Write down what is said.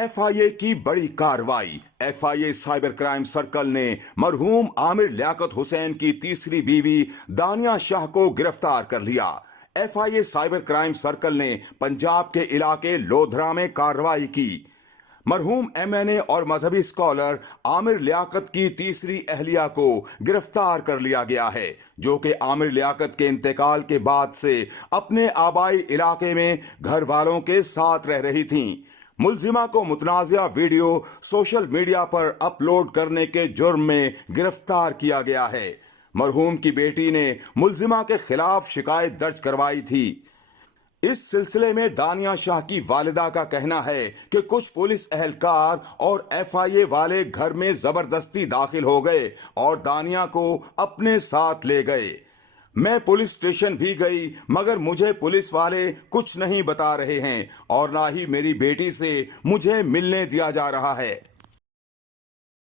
FIA की बड़ी कार्रवाई। FIA साइबर क्राइम सर्कल ने मरहूम आमिर लियाकत हुसैन की तीसरी बीवी दानिया शाह को गिरफ्तार कर लिया। FIA साइबर क्राइम सर्कल ने पंजाब के इलाके लोधरा में कार्रवाई की। मरहूम MNA और मजहबी स्कॉलर आमिर लियाकत की तीसरी अहलिया को गिरफ्तार कर लिया गया है, जो कि आमिर लियाकत के इंतकाल के बाद से अपने आबाई इलाके में घर वालों के साथ रह रही थीं। मुलजिमा को मुतनाज़िया वीडियो सोशल मीडिया पर अपलोड करने के जुर्म में गिरफ्तार किया गया है। मरहूम की बेटी ने मुलजिमा के खिलाफ शिकायत दर्ज करवाई थी। इस सिलसिले में दानिया शाह की वालिदा का कहना है कि कुछ पुलिस एहलकार और FIA वाले घर में जबरदस्ती दाखिल हो गए और दानिया को अपने साथ ले गए। मैं पुलिस स्टेशन भी गई, मगर मुझे पुलिस वाले कुछ नहीं बता रहे हैं और ना ही मेरी बेटी से मुझे मिलने दिया जा रहा है।